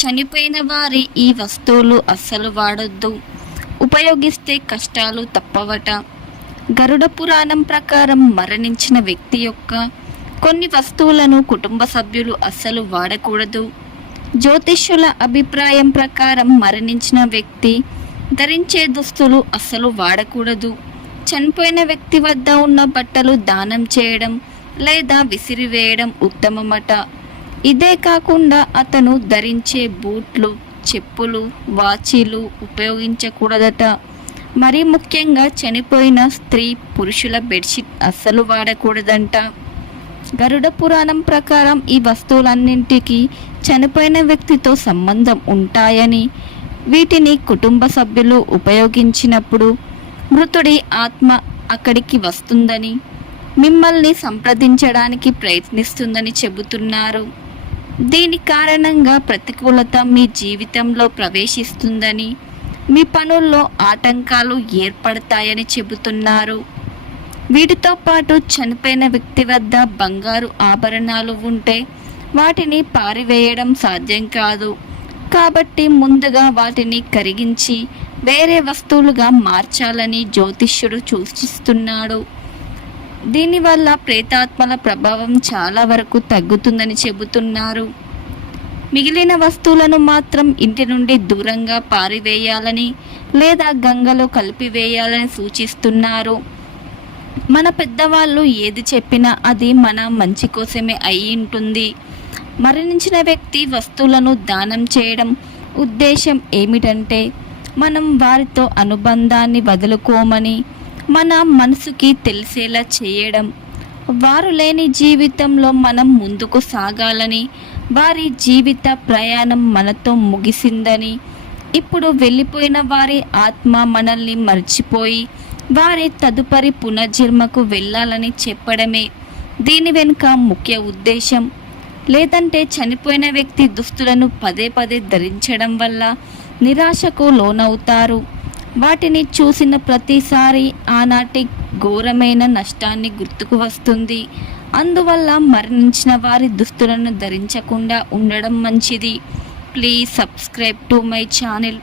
చనిపోయిన వారి ఈ వస్తువులు అస్సలు వాడొద్దు. ఉపయోగిస్తే కష్టాలు తప్పవట. గరుడ పురాణం ప్రకారం మరణించిన వ్యక్తి యొక్క కొన్ని వస్తువులను కుటుంబ సభ్యులు అస్సలు వాడకూడదు. జ్యోతిష్యుల అభిప్రాయం ప్రకారం మరణించిన వ్యక్తి ధరించే దుస్తులు అస్సలు వాడకూడదు. చనిపోయిన వ్యక్తి వద్ద ఉన్న బట్టలు దానం చేయడం లేదా విసిరివేయడం ఉత్తమమట. ఇదే కాకుండా అతను ధరించే బూట్లు చెప్పులు వాచీలు ఉపయోగించకూడదట. మరీ ముఖ్యంగా చనిపోయిన స్త్రీ పురుషుల బెడ్షీట్ అస్సలు వాడకూడదంట. గరుడ పురాణం ప్రకారం ఈ వస్తువులన్నింటికి చనిపోయిన వ్యక్తితో సంబంధం ఉంటాయని వీటిని కుటుంబ సభ్యులు ఉపయోగించినప్పుడు మృతుడి ఆత్మ అక్కడికి వస్తుందని మిమ్మల్ని సంప్రదించడానికి ప్రయత్నిస్తుందని చెబుతున్నారు. దీని కారణంగా ప్రతికూలత మీ జీవితంలో ప్రవేశిస్తుందని మీ పనుల్లో ఆటంకాలు ఏర్పడతాయని చెబుతున్నారు. వీటితో పాటు చనిపోయిన వ్యక్తి వద్ద బంగారు ఆభరణాలు ఉంటే వాటిని పారివేయడం సాధ్యం కాదు. కాబట్టి ముందుగా వాటిని కరిగించి వేరే వస్తువులుగా మార్చాలని జ్యోతిష్యుడు సూచిస్తున్నాడు. దీనివల్ల ప్రేతాత్మల ప్రభావం చాలా వరకు తగ్గుతుందని చెబుతున్నారు. మిగిలిన వస్తువులను మాత్రం ఇంటి నుండి దూరంగా పారివేయాలని లేదా గంగలో కలిపివేయాలని సూచిస్తున్నారు. మన పెద్దవాళ్ళు ఏది చెప్పినా అది మన మంచి కోసమే అయి ఉంటుంది. మరణించిన వ్యక్తి వస్తువులను దానం చేయడం ఉద్దేశం ఏమిటంటే మనం వారితో అనుబంధాన్ని వదులుకోమని మన మనసుకి తెలిసేలా చేయడం. వారు లేని జీవితంలో మనం ముందుకు సాగాలని వారి జీవిత ప్రయాణం మనతో ముగిసిందని. ఇప్పుడు వెళ్ళిపోయిన వారి ఆత్మ మనల్ని మర్చిపోయి వారి తదుపరి పునర్జన్మకు వెళ్ళాలని చెప్పడమే దీని వెనుక ముఖ్య ఉద్దేశం. లేదంటే చనిపోయిన వ్యక్తి దుస్తులను పదే పదే ధరించడం వల్ల నిరాశకు లోనవుతారు. వాటిని చూసిన ప్రతిసారి ఆనాటి ఘోరమైన నష్టాన్ని గుర్తుకు వస్తుంది. అందువల్ల మరణించిన వారి దుస్తులను ధరించకుండా ఉండడం మంచిది. Please subscribe to my channel.